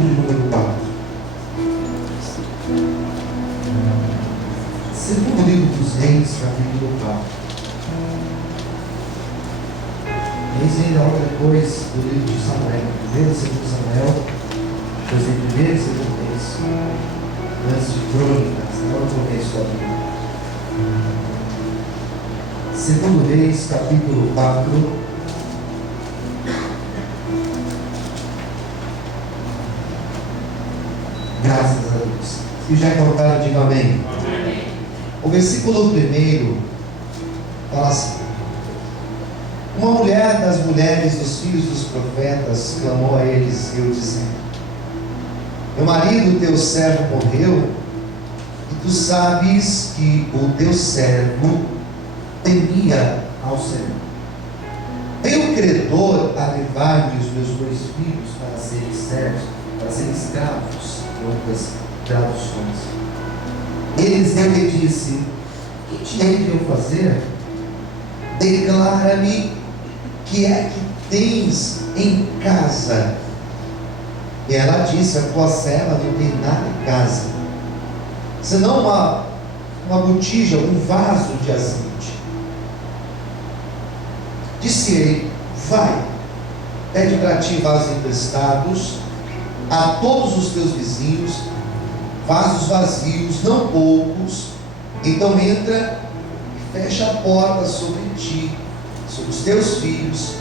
versículo de número 4. Segundo livro dos Reis, capítulo 4. Reis ainda logo depois do livro de Samuel. Primeiro e segundo Samuel, depois em primeiro e segundo Reis, antes de Crônicas, não no começo da Bíblia. Segundo Reis, capítulo 4. Graças a Deus. Se já encontraram, diga amém. Amém. O versículo 1 fala assim: uma mulher das mulheres dos filhos dos profetas clamou a Eliseu, dizendo: meu marido, teu servo, morreu, e tu sabes que o teu servo temia ao Senhor. Veio o credor a levar-me os meus 2 filhos para serem servos, para serem escravos, em outras traduções. Eliseu lhe disse: que te hei de eu fazer? Declara-me que é que tens em casa. E ela disse: a tua serva não tem nada em casa, senão uma botija, um vaso de azeite. Disse ele: vai, pede para ti vasos emprestados a todos os teus vizinhos, vasos vazios, não poucos. Então entra e fecha a porta sobre ti, sobre os teus filhos,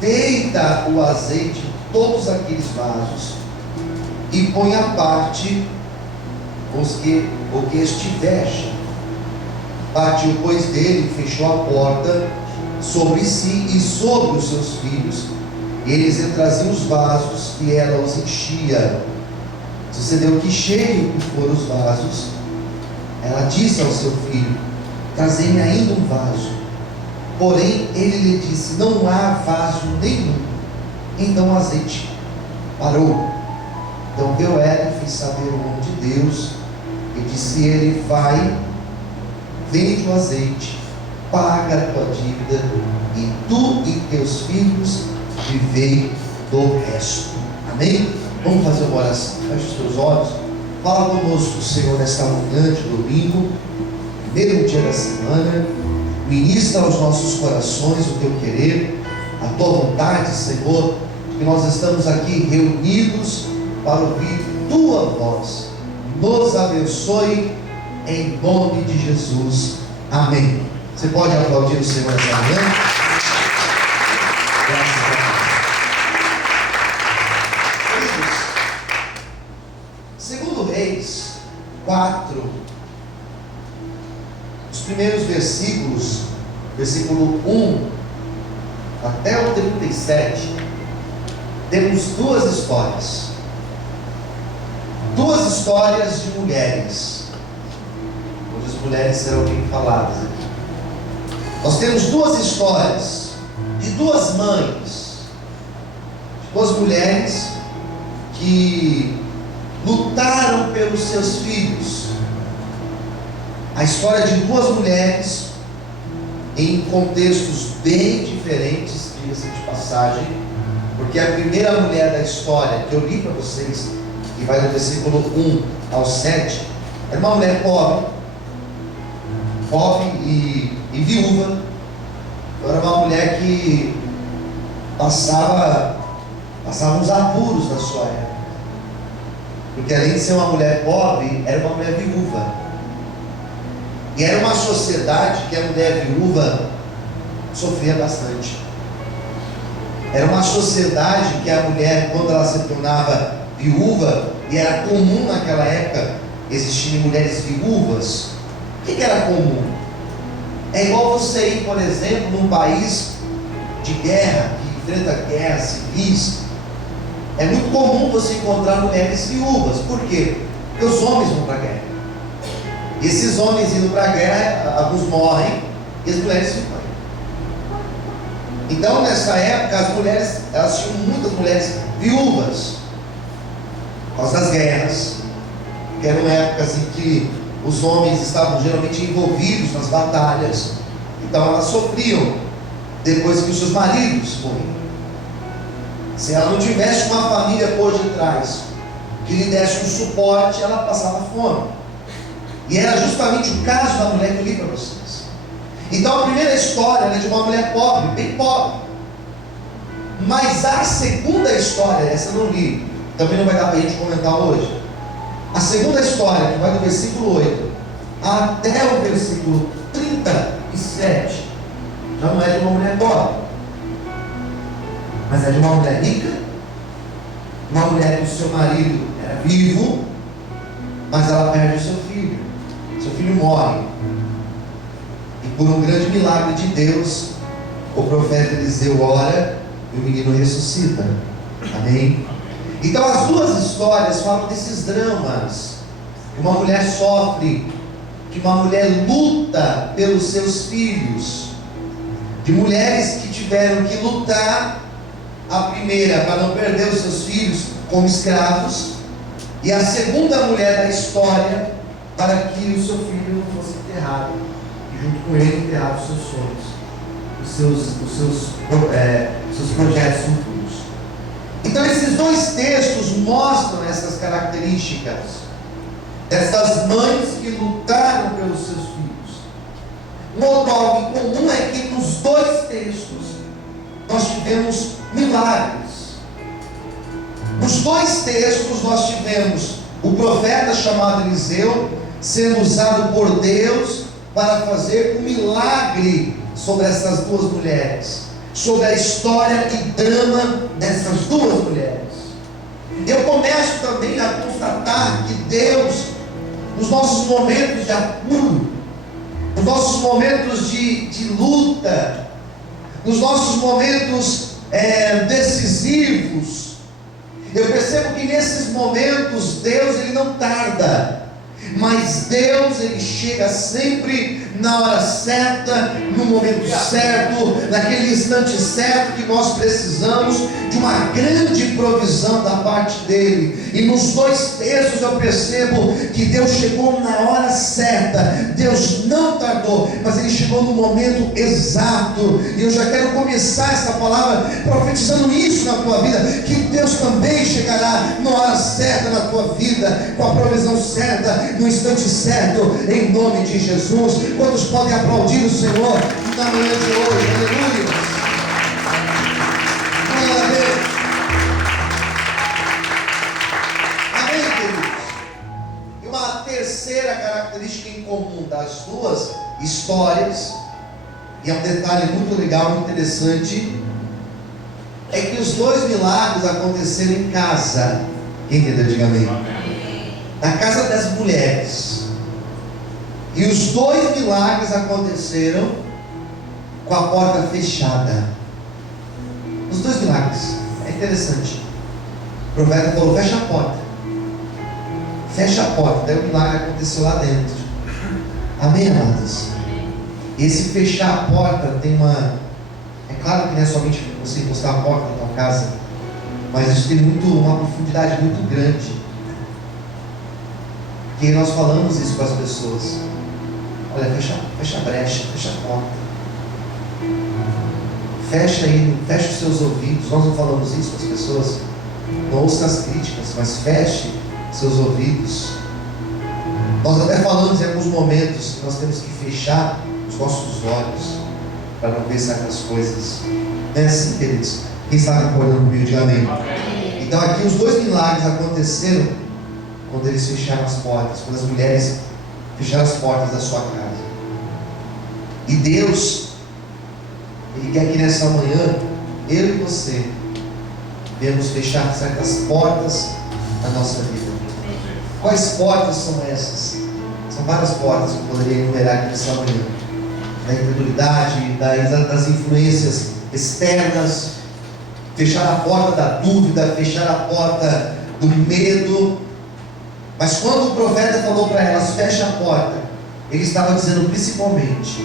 deita o azeite em todos aqueles vasos e põe à parte o que estiver. Partiu, pois, dele, fechou a porta sobre si e sobre os seus filhos. Eles lhe traziam os vasos e ela os enchia. Sucedeu que, cheio que foram os vasos, ela disse ao seu filho: trazei-me ainda um vaso. Porém ele lhe disse: não há vaso nenhum. Então o azeite parou. Então deu ela e fez saber o nome de Deus, e disse ele: vai, vende o azeite, paga a tua dívida, e tu e teus filhos vivei do resto. Amém? Vamos fazer uma oração. Feche os teus olhos. Fala conosco, Senhor, nesta manhã de domingo, primeiro dia da semana. Ministra aos nossos corações o teu querer, a tua vontade, Senhor, que nós estamos aqui reunidos para ouvir tua voz. Nos abençoe em nome de Jesus. Amém. Você pode aplaudir o Senhor esta manhã? Graças a Deus. Segundo Reis 4, os primeiros versículos, versículo 1 até o 37, temos duas histórias de mulheres, cujas mulheres serão bem faladas aqui. Nós temos duas histórias de duas mães, de duas mulheres que lutaram pelos seus filhos. A história de duas mulheres em contextos bem diferentes, diga-se de passagem, porque a primeira mulher da história que eu li para vocês, que vai do versículo 1 ao 7, era uma mulher pobre e viúva. Era uma mulher que passava uns apuros na sua época, porque além de ser uma mulher pobre, era uma mulher viúva. E era uma sociedade que a mulher viúva sofria bastante. Era uma sociedade que a mulher, quando ela se tornava viúva, e era comum naquela época existirem mulheres viúvas. O que era comum? É igual você ir, por exemplo, num país de guerra, que enfrenta guerras civis. É muito comum você encontrar mulheres viúvas. Por quê? Porque os homens vão para a guerra. E esses homens indo para a guerra, alguns morrem e as mulheres ficam. Então, nessa época, as mulheres, elas tinham muitas mulheres viúvas por causa das guerras, que eram épocas em que os homens estavam geralmente envolvidos nas batalhas. Então elas sofriam depois que os seus maridos morriam. Se ela não tivesse uma família por detrás, que lhe desse um suporte, ela passava fome. E era justamente o caso da mulher que eu li para vocês. Então a primeira história é de uma mulher pobre, bem pobre. Mas a segunda história, essa eu não li, também não vai dar para a gente comentar hoje. A segunda história, que vai do versículo 8 até o versículo 37, já não é de uma mulher pobre, mas é de uma mulher rica, uma mulher que o seu marido era vivo, mas ela perde o seu filho morre, e por um grande milagre de Deus, o profeta Eliseu ora e o menino ressuscita. Amém? Então as duas histórias falam desses dramas que uma mulher sofre, que uma mulher luta pelos seus filhos, de mulheres que tiveram que lutar, a primeira para não perder os seus filhos como escravos, e a segunda mulher da história para que o seu filho não fosse enterrado, e junto com ele enterrado os seus sonhos, os seus projetos futuros. Então esses dois textos mostram essas características dessas mães que lutaram pelos seus filhos. Um outro algo em comum é que nos dois textos nós tivemos milagres. Nos dois textos nós tivemos o profeta chamado Eliseu sendo usado por Deus para fazer um milagre sobre essas duas mulheres, sobre a história e drama dessas duas mulheres. Eu começo também a constatar que Deus, nos nossos momentos de apuro, nos nossos momentos de luta, nos nossos momentos decisivos, eu percebo que nesses momentos Deus ele não tarda, mas Deus ele chega sempre na hora certa, no momento certo, naquele instante certo que nós precisamos de uma grande provisão da parte dele. E nos dois textos eu percebo que Deus chegou na hora certa, Deus não tardou, mas ele chegou no momento exato. E eu já quero começar essa palavra profetizando isso na tua vida, que Deus também chegará na hora certa na tua vida, com a provisão certa, no instante certo, em nome de Jesus. Quantos podem aplaudir o Senhor na manhã de hoje? Aleluia! Glória a Deus! Amém, queridos? E uma terceira característica em comum das duas histórias, e é um detalhe muito legal, muito interessante, é que os dois milagres aconteceram em casa. Quem entendeu? Diga amém. Na casa das mulheres. E os dois milagres aconteceram com a porta fechada. Os dois milagres. É interessante. O profeta falou: fecha a porta. Fecha a porta. Daí o milagre aconteceu lá dentro. Amém, amados? Esse fechar a porta tem uma... É claro que não é somente você encostar a porta da tua casa, mas isso tem uma profundidade muito grande. Porque nós falamos isso com as pessoas. Olha, fecha a brecha, fecha a porta. Fecha aí, fecha os seus ouvidos. Nós não falamos isso com as pessoas. Não ouça as críticas, mas feche seus ouvidos. Nós até falamos em alguns momentos que nós temos que fechar os nossos olhos para não ver certas coisas. Não é assim, queridos? Quem está concordando comigo, diga amém. Então aqui os dois milagres aconteceram quando eles fecharam as portas, quando as mulheres fecharam as portas da sua casa. E Deus, Ele quer que nessa manhã, eu e você, devemos fechar certas portas da nossa vida. Quais portas são essas? São várias portas que eu poderia enumerar aqui nessa manhã. Da incredulidade, das influências externas, fechar a porta da dúvida, fechar a porta do medo. Mas quando o profeta falou para elas, fecha a porta, ele estava dizendo principalmente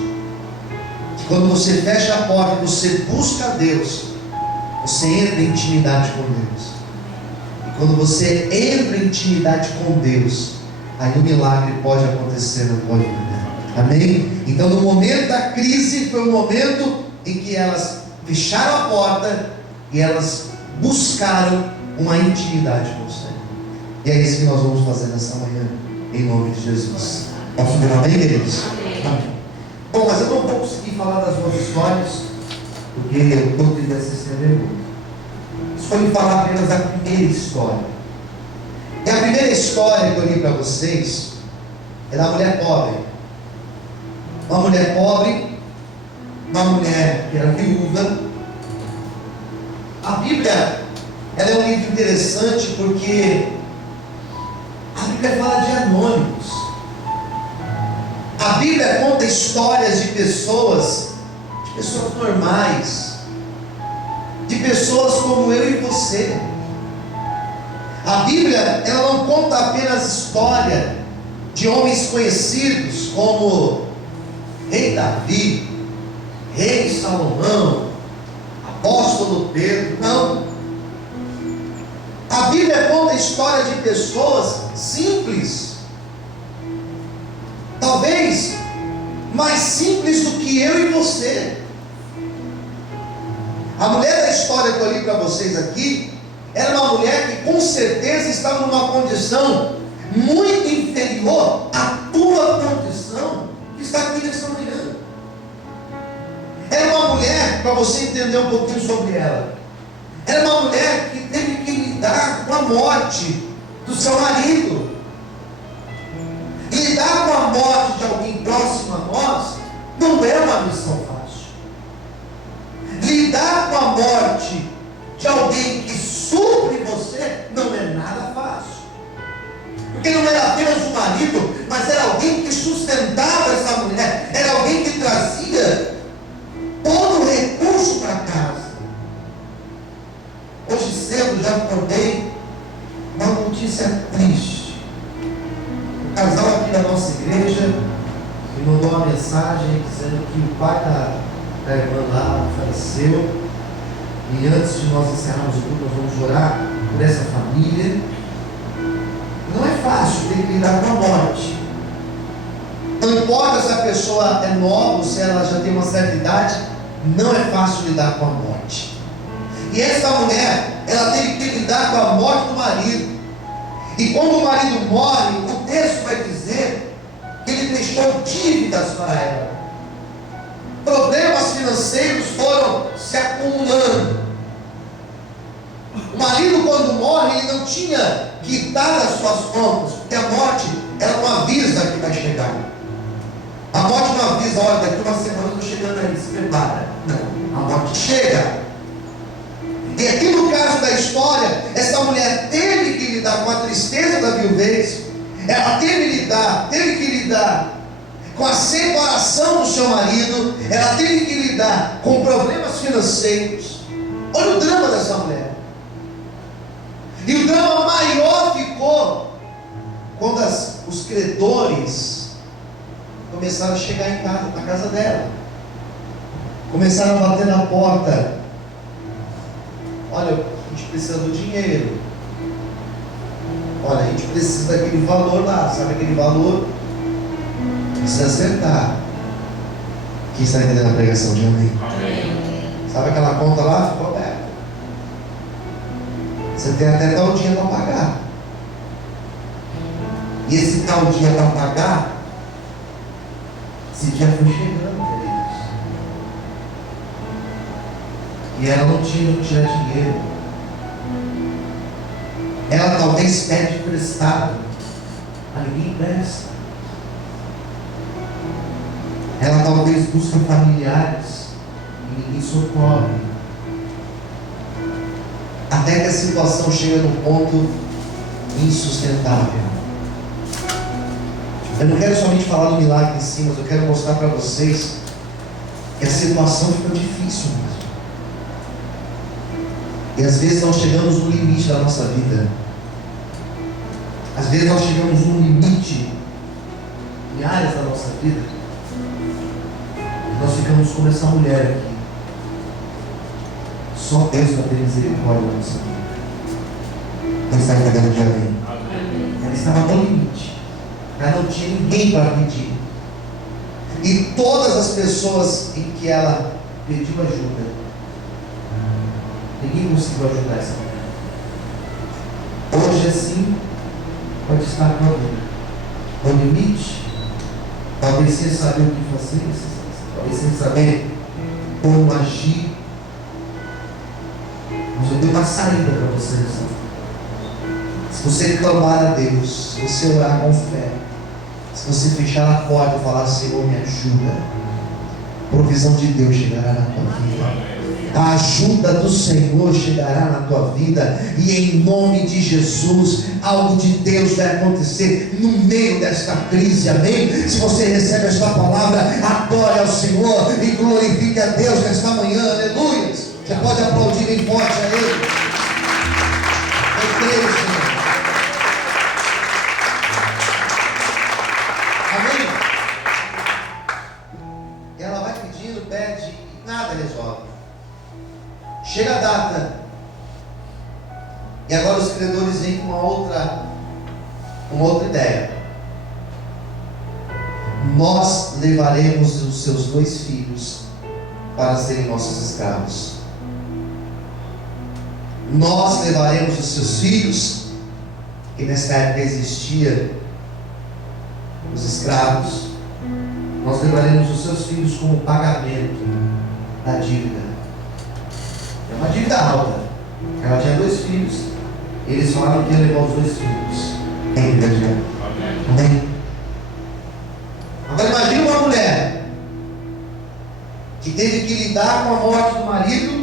que quando você fecha a porta e você busca a Deus, você entra em intimidade com Deus. E quando você entra em intimidade com Deus, aí o milagre pode acontecer na tua vida. Amém? Então no momento da crise foi o momento em que elas fecharam a porta e elas buscaram uma intimidade com o Senhor. E é isso que nós vamos fazer nessa manhã, em nome de Jesus. Posso ver amém, queridos? Amém. Bom, mas eu não vou conseguir falar das duas histórias, porque eu poderia se estender muito. Escolhi falar apenas da primeira história. E a primeira história que eu li para vocês é da mulher pobre. Uma mulher pobre, uma mulher que era viúva. A Bíblia, ela é um livro interessante porque a Bíblia fala de anônimos. A Bíblia conta histórias de pessoas normais, de pessoas como eu e você. A Bíblia, ela não conta apenas história de homens conhecidos como Rei Davi, Rei Salomão, Apóstolo Pedro. Não. A Bíblia conta a história de pessoas simples, talvez mais simples do que eu e você. A mulher da história que eu li para vocês aqui era uma mulher que com certeza estava numa condição muito inferior à tua condição que está aqui nessa manhã. Era uma mulher, para você entender um pouquinho sobre ela, era uma mulher que teve que lidar com a morte do seu marido. Lidar com a morte de alguém próximo a nós não é uma missão fácil. Lidar com a morte de alguém que supre você não é nada fácil. Porque não era apenas o marido, mas era alguém que sustentava essa mulher, era alguém que trazia todo o recurso para casa. Hoje cedo já acordei uma notícia triste. O casal aqui da nossa igreja me mandou uma mensagem dizendo que o pai da irmã lá faleceu. E antes de nós encerrarmos o culto, nós vamos orar por essa família. Não é fácil ter que lidar com a morte. Não importa se a pessoa é nova ou se ela já tem uma certa idade, não é fácil lidar com a morte. E essa mulher, ela teve que lidar com a morte do marido. E quando o marido morre, o texto vai dizer que ele deixou dívidas para ela. Problemas financeiros foram se acumulando. O marido, quando morre, ele não tinha quitado as suas contas, porque a morte, ela não avisa que vai chegar. A morte não avisa, olha, daqui uma semana eu estou chegando aí, se prepara. Não, a morte chega. E aqui no caso da história, essa mulher teve que lidar com a tristeza da viuvez. Ela teve que lidar com a separação do seu marido. Ela teve que lidar com problemas financeiros. Olha o drama dessa mulher. E o drama maior ficou quando os credores começaram a chegar em casa, na casa dela. Começaram a bater na porta. Olha, a gente precisa do dinheiro. Olha, a gente precisa daquele valor lá. Sabe aquele valor? Precisa acertar. Quem está entendendo a pregação de amém? Amém. Sabe aquela conta lá? Ficou aberta. Você tem até tal dia para pagar. E esse tal dia para pagar, esse dia foi chegando, queridos. E ela não tinha dinheiro. Ela talvez pede emprestado, mas ninguém empresta. Ela talvez busca familiares e ninguém socorre. Até que a situação chega num ponto insustentável. Eu não quero somente falar do milagre em si, mas eu quero mostrar para vocês que a situação ficou difícil mesmo. E às vezes nós chegamos no limite da nossa vida. Às vezes nós chegamos no limite em áreas da nossa vida. E nós ficamos como essa mulher aqui. Só Deus vai ter misericórdia da nossa vida. Quem está entendendo de amém? Ela estava no limite. Ela não tinha ninguém para pedir. E todas as pessoas em que ela pediu ajuda, ninguém conseguiu ajudar essa mulher. Hoje assim, pode estar com a vida. No limite, talvez sem saber o que fazer, talvez sem saber como agir. Mas eu tenho uma saída para você nessa vida. Se você clamar a Deus, se você orar com fé, se você fechar a porta e falar: Senhor, me ajuda, a provisão de Deus chegará na tua vida. A ajuda do Senhor chegará na tua vida, e em nome de Jesus, algo de Deus vai acontecer no meio desta crise, amém? Se você recebe esta palavra, adore ao Senhor e glorifique a Deus nesta manhã, aleluia. Você pode aplaudir bem forte a Ele. Eu creio, Senhor. Amém? E ela vai pedindo, pede, e nada resolve. Chega a data, e agora os credores vêm com uma outra ideia. Nós levaremos os seus 2 filhos para serem nossos escravos. Nós levaremos os seus filhos, que nessa época existia os escravos. Nós levaremos os seus filhos como pagamento da dívida. É uma dívida alta. Ela tinha 2 filhos. Eles falaram que ia levar os 2 filhos. Amém. Agora imagine uma mulher que teve que lidar com a morte do marido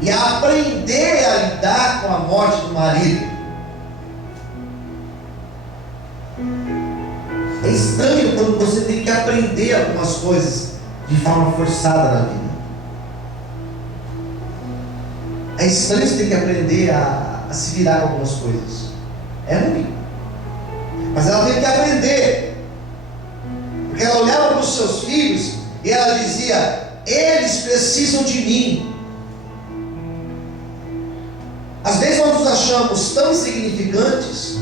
e aprender a lidar com a morte do marido. É estranho quando você tem que aprender algumas coisas de forma forçada na vida. É estranho você ter que aprender a se virar com algumas coisas. É ruim. Mas ela teve que aprender. Porque ela olhava para os seus filhos e ela dizia: eles precisam de mim. Às vezes nós nos achamos tão insignificantes,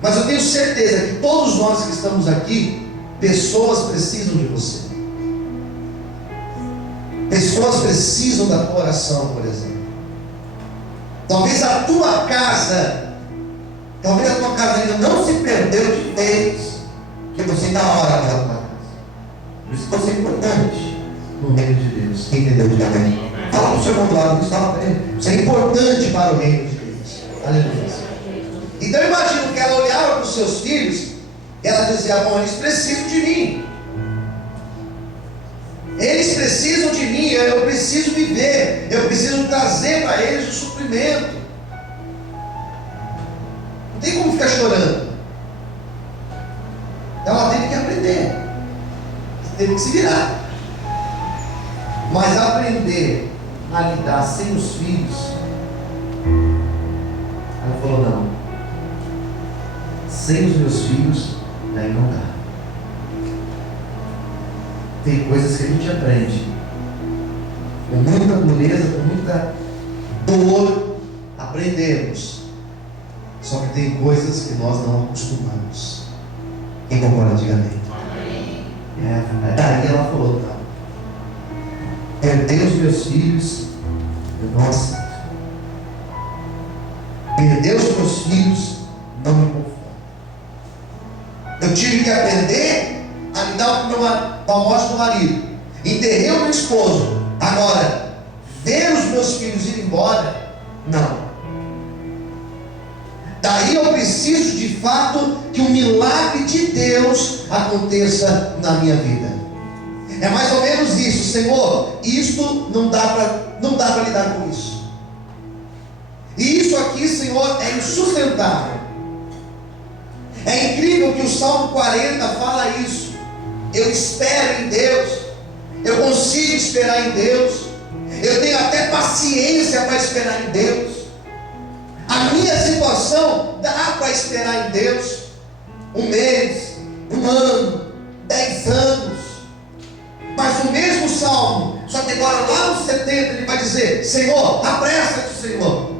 mas eu tenho certeza que todos nós que estamos aqui, pessoas precisam de você. Pessoas precisam da tua oração, por exemplo. Talvez a tua casa ainda não se perdeu de vez, porque você ainda ora pela tua casa. Por isso que você é importante no reino de Deus. Quem entendeu de amém? Fala para o seu irmão do lado, você é importante para o reino de Deus. Aleluia. Então eu imagino que ela olhava para os seus filhos, ela dizia: bom, eles precisam de mim. Eles precisam de mim, eu preciso viver, eu preciso trazer para eles o suprimento. Não tem como ficar chorando. Ela teve que aprender, teve que se virar. Mas aprender a lidar sem os filhos, ela falou: não, sem os meus filhos, daí não dá. Tem coisas que a gente aprende com muita dureza, com muita dor, aprendemos. Só que tem coisas que nós não acostumamos. Quem concorda, diga amém. Daí ela falou: não, perder os meus filhos, eu não aceito. Perder os meus filhos, não me conformo. Eu tive que aprender a lidar com a morte do marido. Enterrei o meu esposo. Agora, ver os meus filhos ir embora, não. Daí eu preciso de fato que o milagre de Deus aconteça na minha vida. É mais ou menos isso: Senhor, isto não dá para lidar com isso. E isso aqui, Senhor, é insustentável. É incrível que o Salmo 40 fala isso. Eu espero em Deus, eu consigo esperar em Deus, eu tenho até paciência para esperar em Deus. A minha situação dá para esperar em Deus. 1 mês, 1 ano, 10 anos. Mas o mesmo Salmo, só que agora lá nos 70 ele vai dizer: Senhor, apressa-te, Senhor.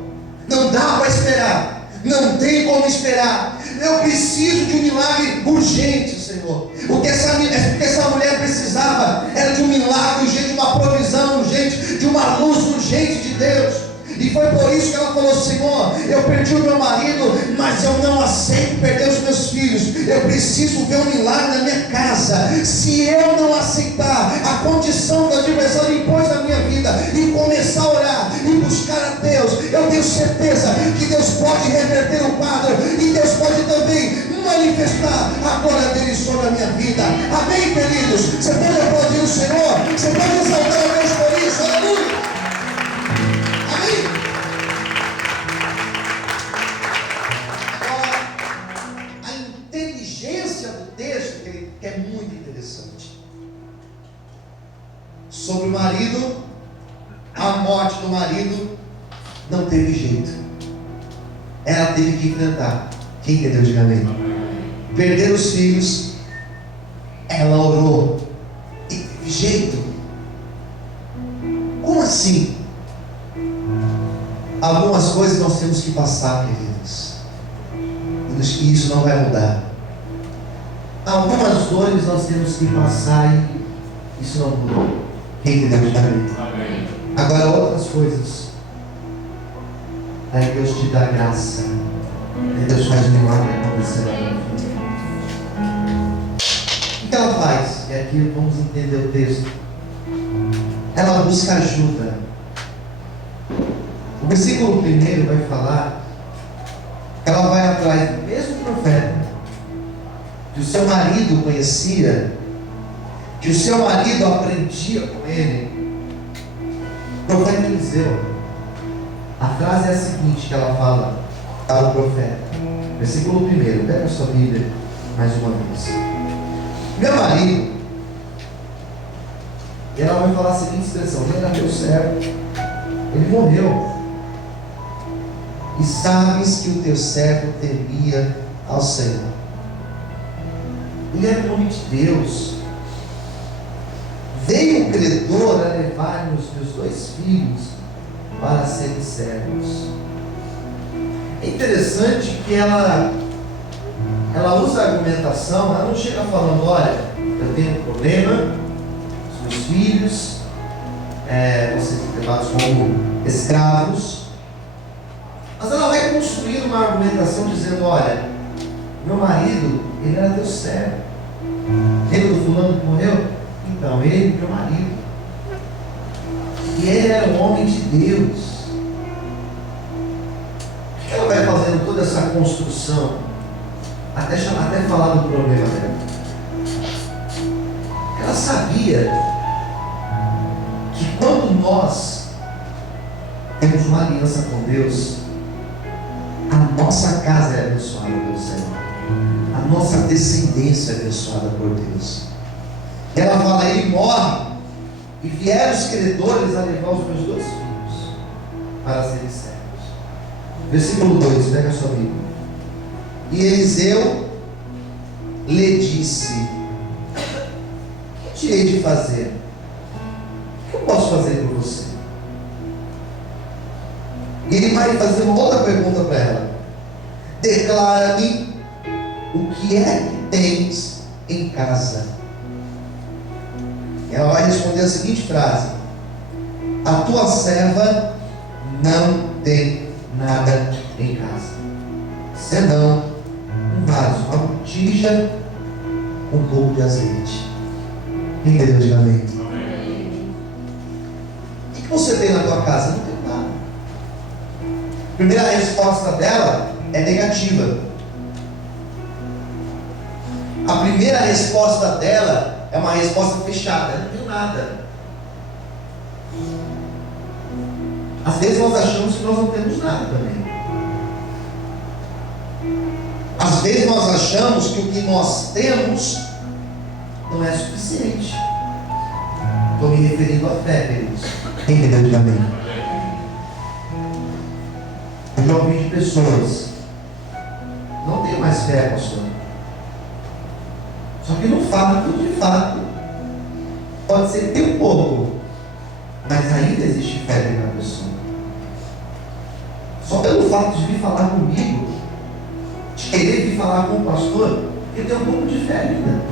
Não dá para esperar, não tem como esperar. Eu preciso de um milagre urgente, Senhor. O que essa mulher precisava era de um milagre urgente, de uma provisão urgente, de uma luz urgente de Deus. E foi por isso que ela falou: Senhor, eu perdi o meu marido, mas eu não aceito perder os meus filhos. Eu preciso ver um milagre na minha casa. Se eu não aceitar a condição que o adversário impôs na minha vida e começar a orar e buscar a Deus, eu tenho certeza que Deus pode reverter o quadro e Deus pode também manifestar a glória dele sobre a minha vida. Amém, queridos? Você pode aplaudir o Senhor? Você pode exaltar a Deus por isso? Aleluia! Amém? Agora, a inteligência do texto, que é muito interessante. Sobre o marido, a morte do marido não teve jeito. Ela teve que enfrentar. Quem entendeu? Diga amém. Perder os filhos, ela orou. E teve jeito. Como assim? Algumas coisas nós temos que passar, queridos. E isso não vai mudar. Algumas dores nós temos que passar e isso não mudou. Quem entendeu? Diga amém. Agora outras coisas, aí Deus te dá graça, e Deus faz um milagre acontecer na tua vida. O que ela faz? E aqui vamos entender o texto. Ela busca ajuda. O versículo 1 vai falar que ela vai atrás do mesmo profeta que o seu marido conhecia, que o seu marido aprendia com ele. Profeta Eliseu. A frase é a seguinte que ela fala para o profeta. Versículo 1. Pega a sua Bíblia mais uma vez. Meu marido, e ela vai falar a seguinte expressão: ele era meu servo, ele morreu. E sabes que o teu servo temia ao Senhor. Ele era um homem de Deus. Veio o credor a levar-me os meus 2 filhos para serem servos. É interessante que ela usa a argumentação, ela não chega falando: olha, eu tenho um problema, os meus filhos vão ser levados como escravos. Mas ela vai construir uma argumentação dizendo: olha, meu marido, ele era teu servo. Lembra do fulano que morreu? Então, ele, meu marido, e ele era um homem de Deus. Por que ela vai fazendo toda essa construção até falar do problema dela? Ela sabia que quando nós temos uma aliança com Deus, a nossa casa é abençoada pelo Senhor, a nossa descendência é abençoada por Deus. Ela fala: ele morre, e vieram os credores a levar os meus 2 filhos para serem servos. Versículo 2, pega a sua Bíblia. E Eliseu lhe disse: o que te hei de fazer? O que eu posso fazer por você? E ele vai fazer uma outra pergunta para ela: declara-me o que é que tens em casa. Ela vai responder a seguinte frase: a tua serva não tem nada em casa, senão um vaso, uma botija, um pouco de azeite. Entendeu? Diga amém. O que você tem na tua casa? Não tem nada. A primeira resposta dela é negativa. A primeira resposta dela é uma resposta fechada: eu não tenho nada. Às vezes nós achamos que nós não temos nada também. Às vezes nós achamos que o que nós temos não é suficiente. Estou me referindo à fé, queridos. Entendeu? Diga amém. Eu já ouvi de pessoas: não tenho mais fé, pastor. Só que no fato, de fato, pode ser ter um pouco, mas ainda existe fé na pessoa. Só pelo fato de vir falar comigo, de querer vir falar com o pastor, ele tem um pouco de fé ainda.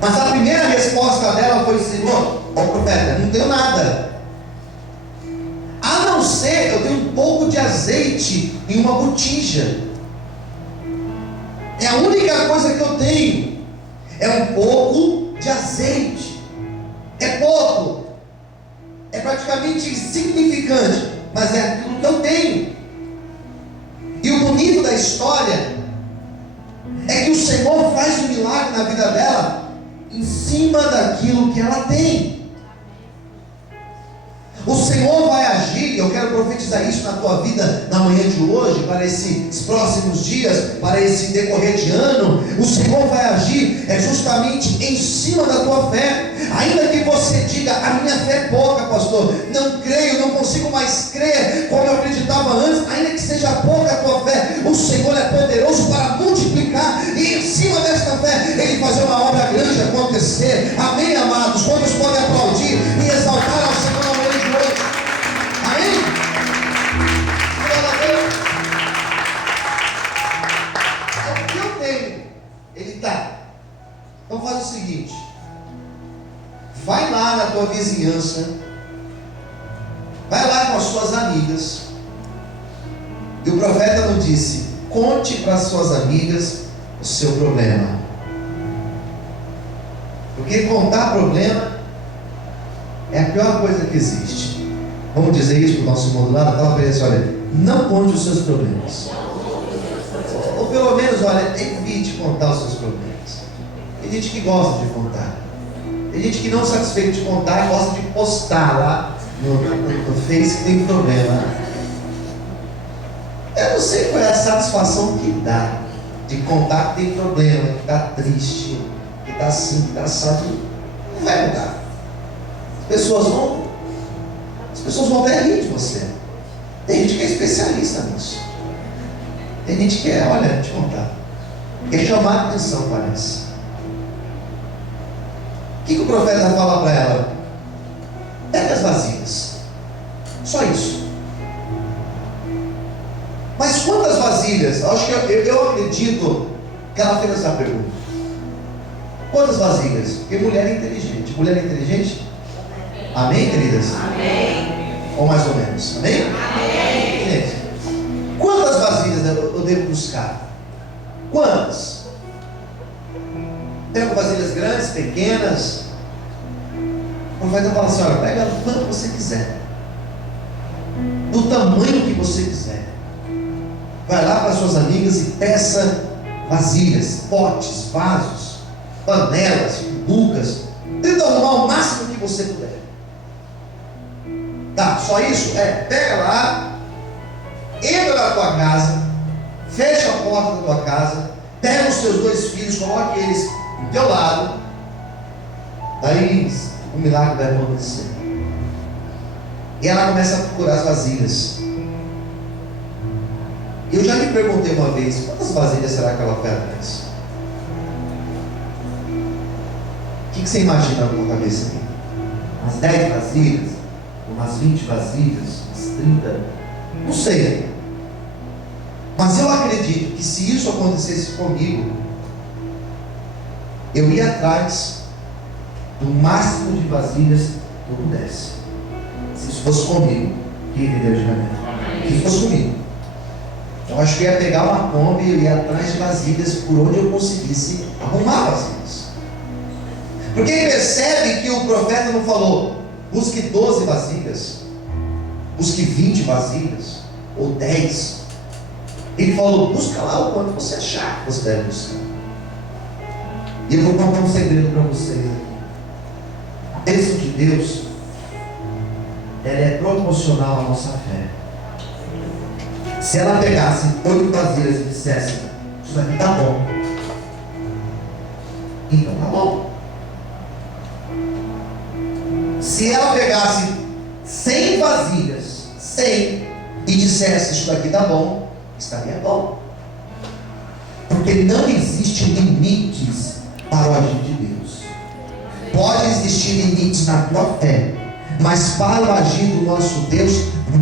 Mas a primeira resposta dela foi: Senhor, ó profeta, não tenho nada. A ser, eu tenho um pouco de azeite em uma botija. É a única coisa que eu tenho. É um pouco de azeite. É pouco. É praticamente insignificante. Mas é aquilo que eu tenho. E o bonito da história é que o Senhor faz um milagre na vida dela em cima daquilo que ela tem. O Senhor vai agir, eu quero profetizar isso na tua vida na manhã de hoje, para esses próximos dias, para esse decorrer de ano. O Senhor vai agir justamente em cima da tua fé. Ainda que você diga, a minha fé é pouca, pastor, não creio, não consigo mais crer como eu acreditava antes. Ainda que seja pouca a tua fé, o Senhor é poderoso para multiplicar, e em cima desta fé Ele fazer uma obra grande acontecer. Amém, amados? Quantos podem aplaudir e exaltar ao Senhor na manhã de hoje? Amém? Glória a Deus. É o que eu tenho. Ele está. Então faz o seguinte: vai lá na tua vizinhança, vai lá com as suas amigas. E o profeta não disse: conte para as suas amigas o seu problema. Porque contar problema é a pior coisa que existe. Vamos dizer isso para o nosso irmão do lado? Fala para ele assim: olha, não conte os seus problemas. Ou pelo menos, olha, evite contar os seus problemas. Tem gente que gosta de contar. Tem gente que não satisfeito de contar, gosta de postar lá no Face que tem problema. Eu não sei qual é a satisfação que dá de contar que tem problema, que está triste, que está assim, que está assado. Não vai mudar. As pessoas vão até rir de você. Tem gente que é especialista nisso. Tem gente que olha, te contar, quer chamar a atenção, parece. O que o profeta fala para ela? Pega as vasilhas. Só isso. Mas quantas vasilhas? Acho que eu acredito que ela fez essa pergunta. Quantas vasilhas? Porque mulher é inteligente. Mulher é inteligente? Amém, queridas? Amém. Ou mais ou menos? Amém? Amém. Gente, quantas vasilhas eu devo buscar? Quantas? Pego vasilhas grandes, pequenas. O profeta fala assim: olha, pega o quanto você quiser, do tamanho que você quiser. Vai lá para suas amigas e peça vasilhas, potes, vasos, panelas, bugas. Tenta arrumar o máximo que você puder. Tá, só isso? Pega lá, entra na tua casa, fecha a porta da tua casa, pega os teus 2 filhos, coloque eles do teu lado. Daí o milagre vai acontecer. E ela começa a procurar as vasilhas. Eu já me perguntei uma vez: quantas vasilhas será que ela foi atrás? O que você imagina na tua cabeça aí? Umas 10 vasilhas? Umas 20 vasilhas? Umas 30? Não sei. Mas eu acredito que se isso acontecesse comigo, eu ia atrás do máximo de vasilhas que eu pudesse. Se isso fosse comigo. Quem entendeu de mim? Se isso fosse comigo, eu acho que eu ia pegar uma Kombi e eu ia atrás de vasilhas por onde eu conseguisse arrumar vasilhas. Porque ele percebe que o profeta não falou: busque 12 vasilhas, busque 20 vasilhas, ou 10. Ele falou: busca lá o quanto você achar que você deve buscar. E eu vou contar um segredo para vocês aqui. A bênção de Deus, ela é proporcional à nossa fé. Se ela pegasse 8 vasilhas e dissesse: isso daqui está bom, então está bom. Se ela pegasse 100 vasilhas, 100, e dissesse: isso daqui está bom, estaria bom. Porque não existe limites para o agir de Deus. Pode existir limites na tua fé, mas para o agir do nosso Deus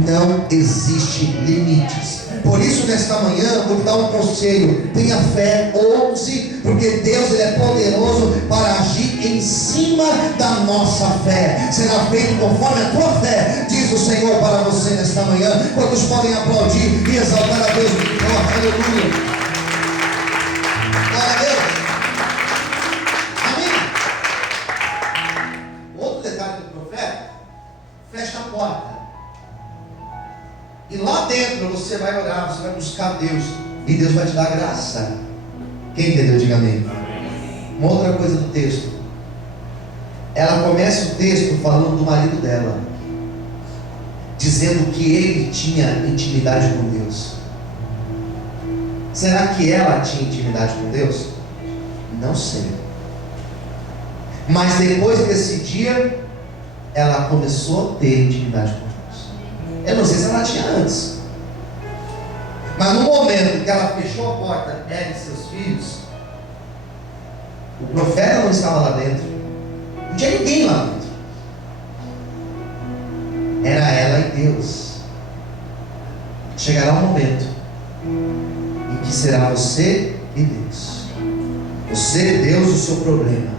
não existe limites. Por isso, nesta manhã, eu vou te dar um conselho: tenha fé, ouse, porque Deus ele é poderoso para agir em cima da nossa fé. Será feito conforme a tua fé, diz o Senhor para você nesta manhã. Quantos podem aplaudir e exaltar a Deus? Oh, aleluia! Glória a Deus! Amém? Outro detalhe do profeta: fecha a porta. E lá dentro você vai orar, você vai buscar Deus, e Deus vai te dar graça. Quem entendeu, diga amém. Uma outra coisa do texto: ela começa o texto falando do marido dela, dizendo que ele tinha intimidade com Deus. Será que ela tinha intimidade com Deus? Não sei. Mas depois desse dia, ela começou a ter intimidade com Deus. Eu não sei se ela tinha antes, mas no momento que ela fechou a porta, ela e seus filhos, o profeta não estava lá dentro, não tinha ninguém lá dentro, era ela e Deus. Chegará um momento em que será você e Deus, você e Deus e o seu problema,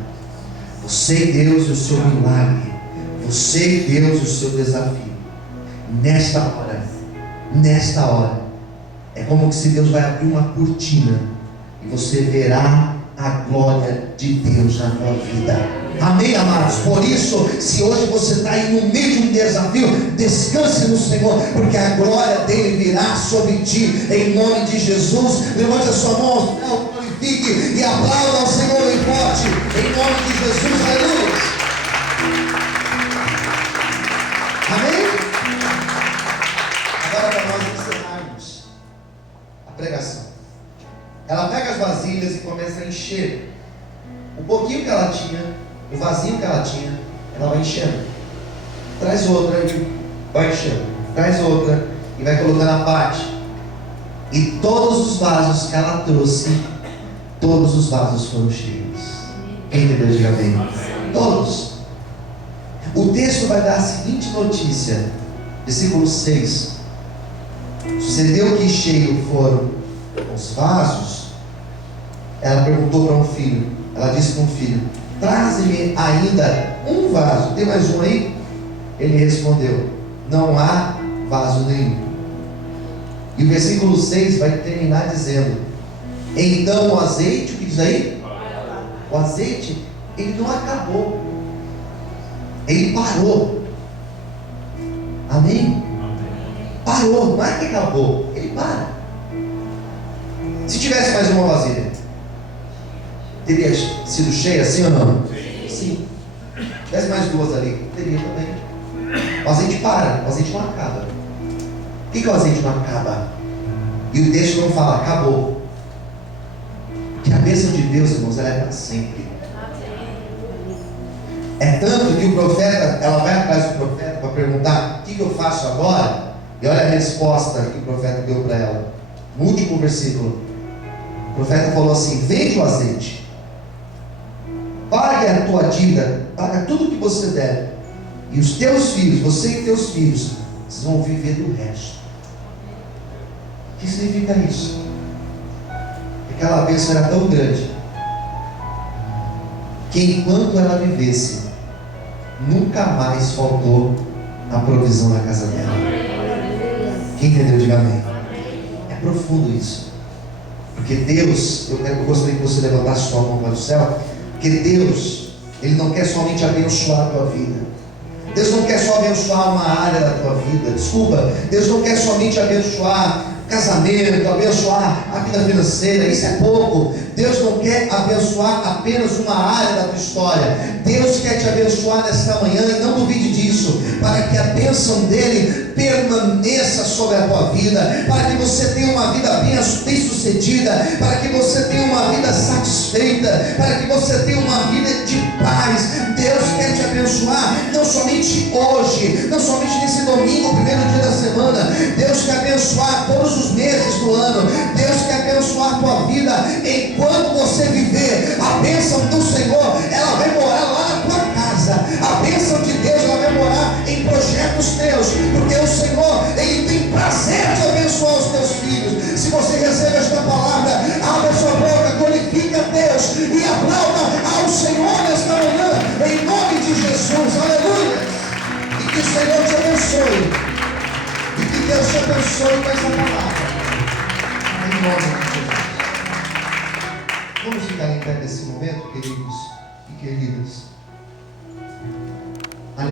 você e Deus e o seu milagre, você e Deus e o seu desafio. Nesta hora, é como se Deus vai abrir uma cortina e você verá a glória de Deus na tua vida. Amém, amados? Por isso, se hoje você está aí no meio de um desafio, descanse no Senhor, porque a glória dele virá sobre ti, em nome de Jesus. Levante a sua mão, glorifique e aplauda ao Senhor bem forte, em nome de Jesus. Aleluia. Amém? Agora, para nós encerrarmos a pregação, ela pega as vasilhas e começa a encher o pouquinho que ela tinha, o vazio que ela tinha, ela vai enchendo. Traz outra e vai enchendo. Traz outra e vai colocando a parte. E todos os vasos que ela trouxe, todos os vasos foram cheios. Quem entendeu, diga amém. Todos. O texto vai dar a seguinte notícia, versículo 6. Sucedeu que cheio foram os vasos. Ela perguntou para um filho, ela disse para um filho: traze-me ainda um vaso, tem mais um aí? Ele respondeu: não há vaso nenhum. E o versículo 6 vai terminar dizendo: então o azeite, o que diz aí? O azeite, ele não acabou, ele parou. Amém? Parou, não é que acabou, ele para. Se tivesse mais uma vasilha, teria sido cheia, sim ou não? Sim. Se tivesse mais duas ali, teria também. O azeite para, o azeite não acaba. Por que o azeite não acaba? E o texto não fala, acabou. Porque a bênção de Deus, irmãos, ela é para sempre. É tanto que o profeta, ela vai atrás do profeta para perguntar: o que eu faço agora? E olha a resposta que o profeta deu para ela. No último versículo, o profeta falou assim: vende o azeite, pague a tua dívida, paga tudo que você deve, e os teus filhos, você e teus filhos, vocês vão viver do resto. O que significa isso? Aquela bênção era tão grande que enquanto ela vivesse, nunca mais faltou a provisão na casa dela. Quem entendeu, diga amém. É profundo isso, porque Deus, eu gostaria que você levantasse sua mão para o céu, porque Deus, Ele não quer somente abençoar a tua vida. Deus não quer só abençoar uma área da tua vida, desculpa, Deus não quer somente abençoar casamento, abençoar a vida financeira, isso é pouco. Deus não quer abençoar apenas uma área da tua história. Deus quer te abençoar nesta manhã, e não duvide disso, para que a bênção dele permaneça sobre a tua vida, para que você tenha uma vida bem sucedida, para que você tenha uma vida satisfeita, para que você tenha uma vida de paz. Deus quer te abençoar, não somente hoje, não somente nesse domingo, o primeiro dia da semana. Deus quer abençoar todos os meses do ano. Deus quer abençoar a tua vida enquanto você viver. A bênção do Senhor, ela vai morar lá na tua casa. A bênção de Deus, ela vai morar em projetos teus, porque o Senhor, Ele tem prazer de abençoar os teus filhos. abençoe com essa palavra. Em nome de Jesus. Vamos ficar em pé nesse momento, queridos e queridas.